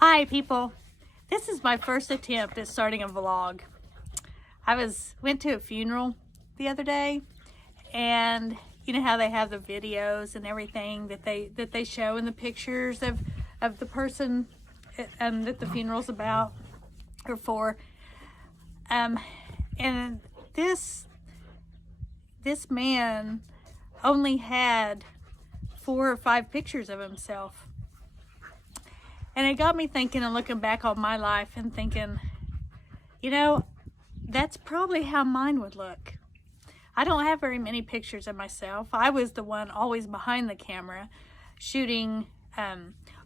Hi people, this is my first attempt at starting a vlog. Went to a funeral the other day, and you know how they have the videos and everything that they show in the pictures of the person that the funeral's about or for. And this man only had 4 or 5 pictures of himself. And it got me thinking and looking back on my life and thinking, you know, that's probably how mine would look. I don't have very many pictures of myself. I was the one always behind the camera shooting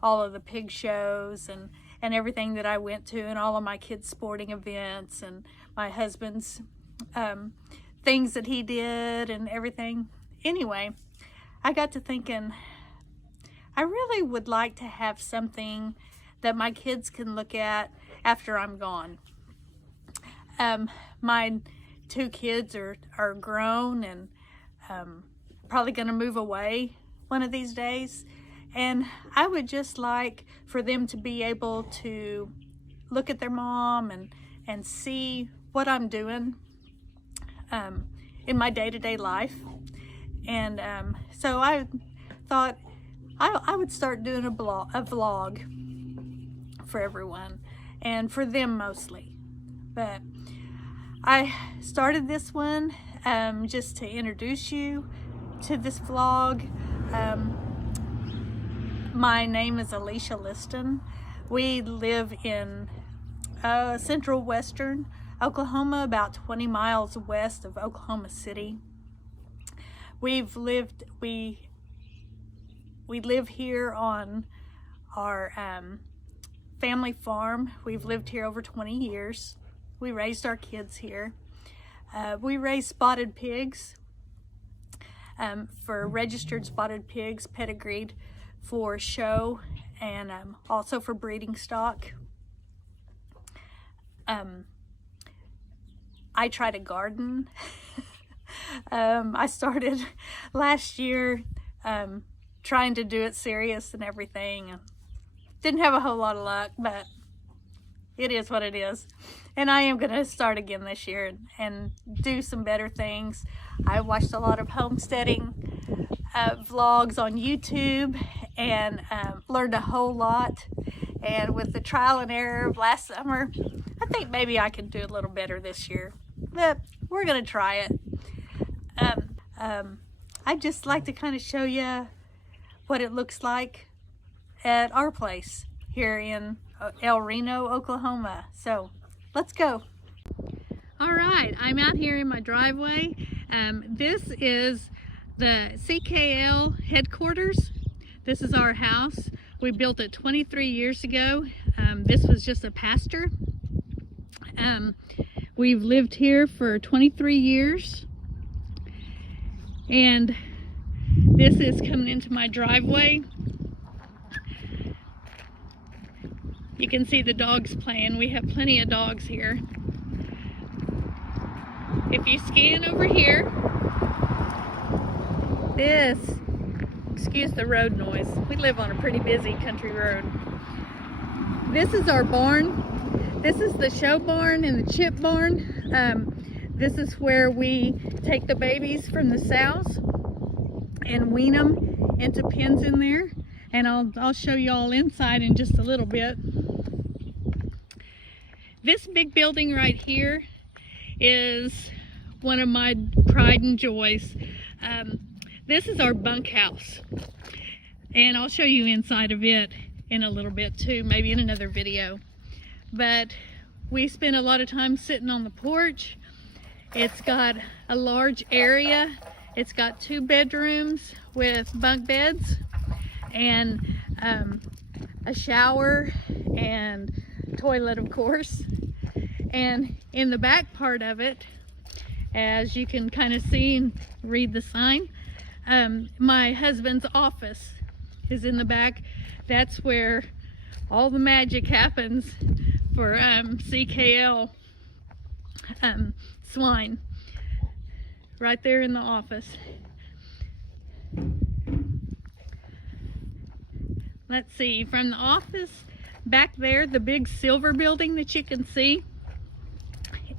all of the pig shows and everything that I went to, and all of my kids' sporting events, and my husband's things that he did and everything. Anyway, I got to thinking, I really would like to have something that my kids can look at after I'm gone. My 2 kids are grown and probably going to move away one of these days. And I would just like for them to be able to look at their mom and see what I'm doing in my day-to-day life. And so I thought I would start doing a vlog for everyone, and for them mostly. But I started this one just to introduce you to this vlog. My name is Alicia Liston. We live in central western Oklahoma, about 20 miles west of Oklahoma City. We live here on our family farm. We've lived here over 20 years. We raised our kids here. We raise spotted pigs for registered spotted pigs, pedigreed for show, and also for breeding stock. I try to garden. I started last year trying to do it serious and everything. Didn't have a whole lot of luck, but it is what it is. And I am going to start again this year and do some better things. I watched a lot of homesteading vlogs on YouTube and learned a whole lot. And with the trial and error of last summer, I think maybe I can do a little better this year. But we're going to try it. I'd just like to kind of show you what it looks like at our place here in El Reno, Oklahoma. So let's go. All right, I'm out here in my driveway. This is the CKL headquarters. This is our house. We built it 23 years ago. This was just a pasture. We've lived here for 23 years. And this is coming into my driveway. You can see the dogs playing. We have plenty of dogs here. If you scan over here, excuse the road noise. We live on a pretty busy country road. This is our barn. This is the show barn and the chip barn. This is where we take the babies from the sows and wean them into pens in there. And I'll show you all inside in just a little bit. This big building right here is one of my pride and joys. This is our bunk house. And I'll show you inside of it in a little bit too, maybe in another video. But we spend a lot of time sitting on the porch. It's got a large area. It's got 2 bedrooms with bunk beds and a shower and toilet, of course. And in the back part of it, as you can kind of see and read the sign, my husband's office is in the back. That's where all the magic happens for CKL swine, right there in the office. Let's see, from the office Back there, the big silver building that you can see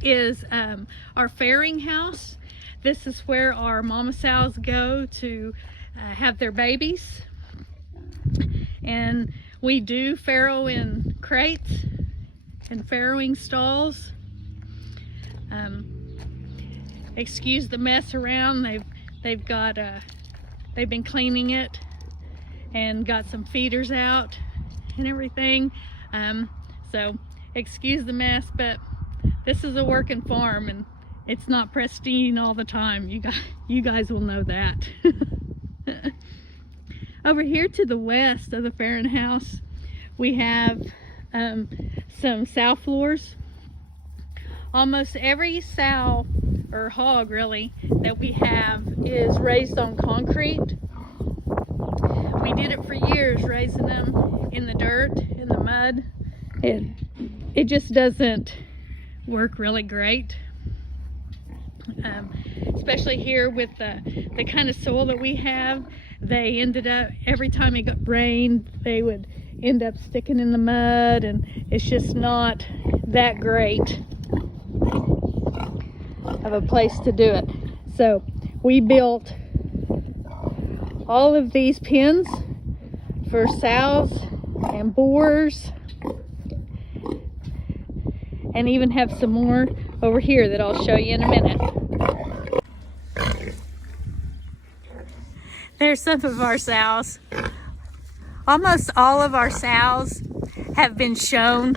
is our farrowing house. This is where our mama sows go to have their babies. And we do farrow in crates and farrowing stalls. Excuse the mess around. They've been cleaning it and got some feeders out and everything. So excuse the mess, but this is a working farm and it's not pristine all the time. You guys will know that. Over here to the west of the farrowing house, we have some sow floors. Almost every sow, or hog really, that we have is raised on concrete. We did it for years, raising them in the dirt, in the mud. It just doesn't work really great. Especially here with the kind of soil that we have. They ended up, every time it got rained, they would end up sticking in the mud, and it's just not that great of a place to do it. So we built all of these pens for sows and boars, and even have some more over here that I'll show you in a minute. There's some of our sows. Almost all of our sows have been shown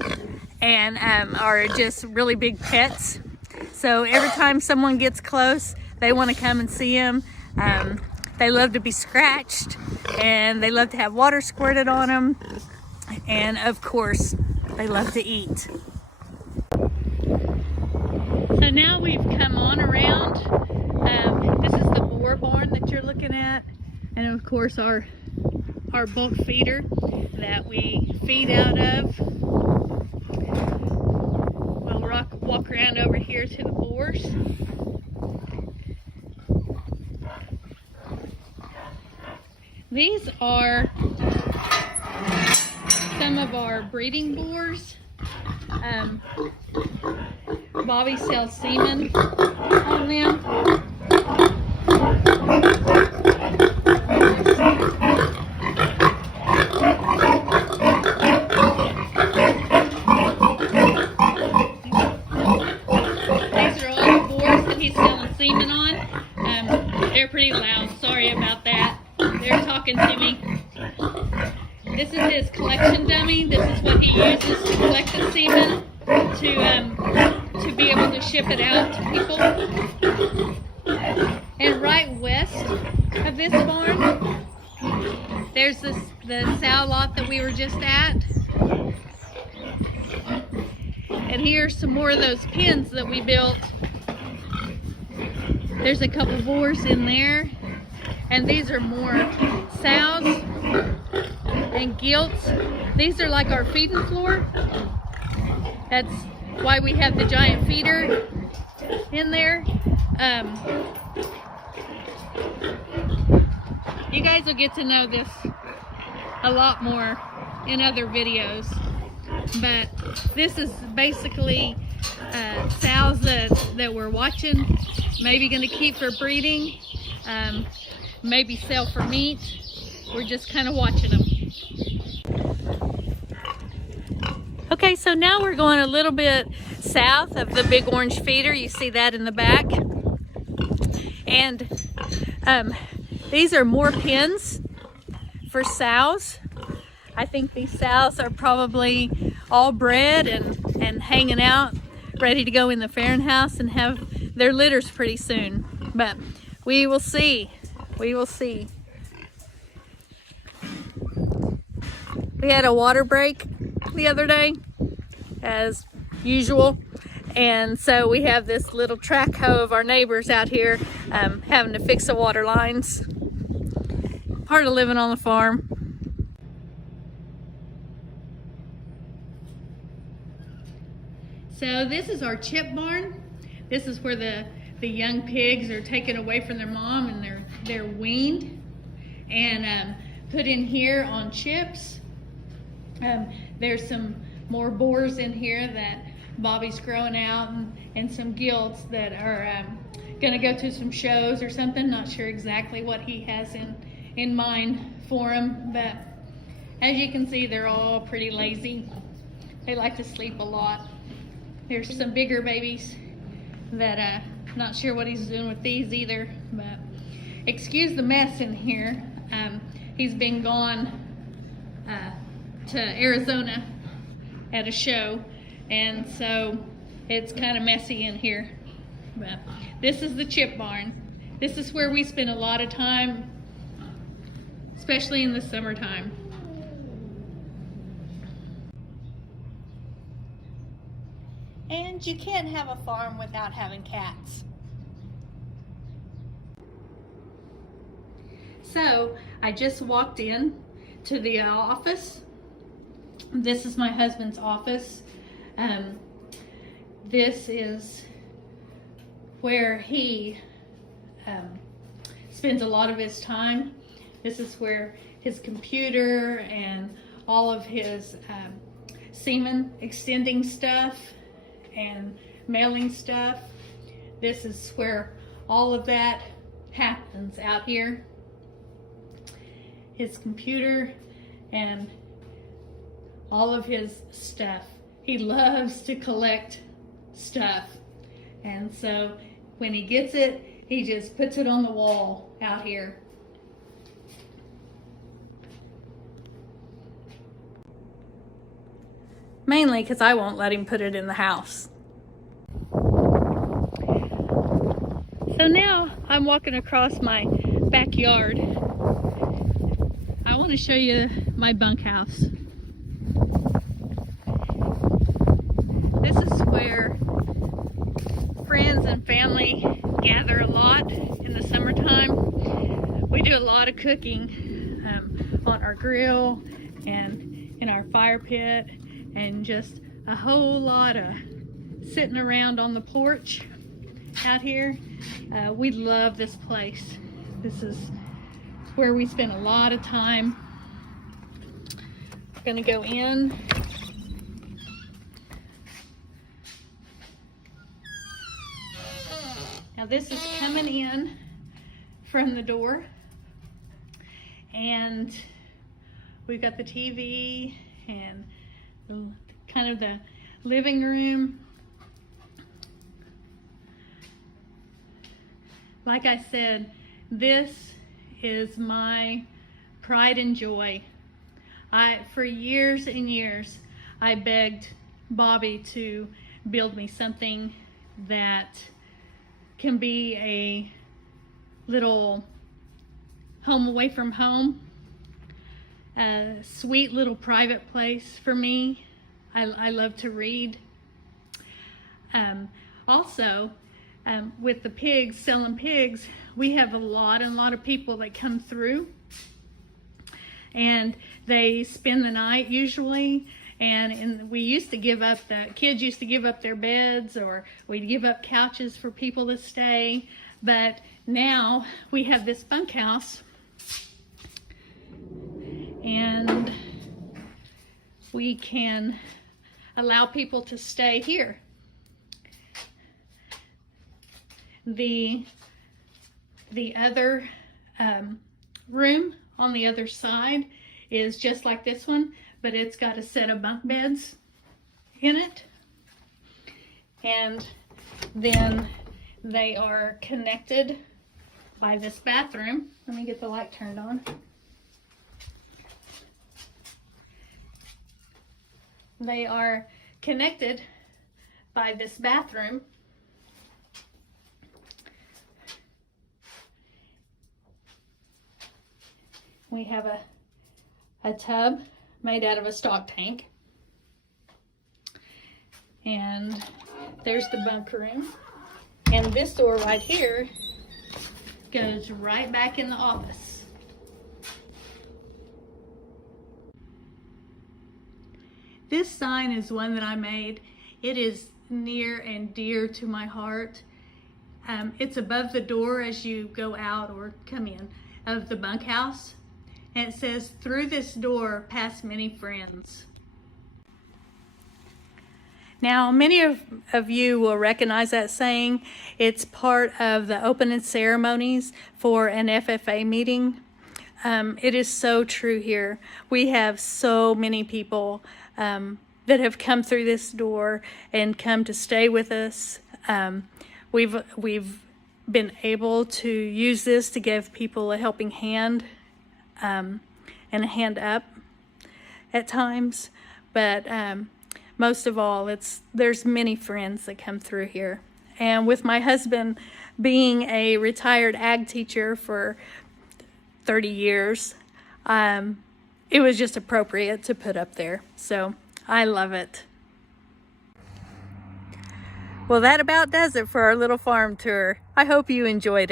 and are just really big pets. So every time someone gets close, they want to come and see them. They love to be scratched, and they love to have water squirted on them. And of course, they love to eat. So now we've come on around. This is the boar barn that you're looking at. And of course our bulk feeder that we feed out of. We'll walk around over here to the boars. These are some of our breeding boars. Bobby sells semen on them. They're pretty loud, sorry about that. They're talking to me. This is his collection dummy. This is what he uses to collect the semen to be able to ship it out to people. And right west of this barn, there's the sow lot that we were just at. And here's some more of those pens that we built. There's a couple boars in there, and these are more sows and gilts. These are like our feeding floor. That's why we have the giant feeder in there. You guys will get to know this a lot more in other videos, but this is basically sows that we're watching, maybe going to keep for breeding, maybe sell for meat. We're just kind of watching them. Okay, so now we're going a little bit south of the big orange feeder. You see that in the back. And these are more pens for sows. I think these sows are probably all bred and hanging out, ready to go in the farrowing house and have their litters pretty soon. But we will see. We will see. We had a water break the other day, as usual. And so we have this little track hoe of our neighbors out here having to fix the water lines. Part of living on the farm. So this is our chip barn. This is where the young pigs are taken away from their mom and they're weaned and put in here on chips. There's some more boars in here that Bobby's growing out, and some gilts that are gonna go to some shows or something. Not sure exactly what he has in mind for them, but as you can see, they're all pretty lazy. They like to sleep a lot. There's some bigger babies that not sure what he's doing with these either, but excuse the mess in here. He's been gone to Arizona at a show, and so it's kind of messy in here. But this is the chip barn. This is where we spend a lot of time, especially in the summertime. And you can't have a farm without having cats. So I just walked in to the office. This is my husband's office. This is where he spends a lot of his time. This is where his computer and all of his semen extending stuff and mailing stuff. This is where all of that happens out here. His computer and all of his stuff. He loves to collect stuff, and so when he gets it, he just puts it on the wall out here. Mainly because I won't let him put it in the house. So now I'm walking across my backyard. I want to show you my bunk house. This is where friends and family gather a lot in the summertime. We do a lot of cooking on our grill and in our fire pit, and just a whole lot of sitting around on the porch out here. We love this place. This is where we spend a lot of time. We're gonna go in. Now this is coming in from the door, and we've got the TV and kind of the living room. Like I said, this is my pride and joy. For years and years, I begged Bobby to build me something that can be a little home away from home, a sweet little private place for me. I love to read. Also, with the pigs, selling pigs, we have a lot of people that come through, and they spend the night usually. And we used to give up, the kids used to give up their beds, or we'd give up couches for people to stay. But now we have this bunk house, and we can allow people to stay here. The other room on the other side is just like this one, but it's got a set of bunk beds in it, and then they are connected by this bathroom. Let me get the light turned on. They are connected by this bathroom. We have a tub made out of a stock tank. And there's the bunk room. And this door right here goes right back in the office. This sign is one that I made. It is near and dear to my heart. It's above the door as you go out or come in of the bunk house. and it says, "Through this door pass many friends." Now, many of you will recognize that saying. It's part of the opening ceremonies for an FFA meeting. It is so true here. We have so many people that have come through this door and come to stay with us. We've been able to use this to give people a helping hand and a hand up at times, but most of all, there's many friends that come through here. And with my husband being a retired ag teacher for 30 years, it was just appropriate to put up there. So I love it. Well, that about does it for our little farm tour. I hope you enjoyed it.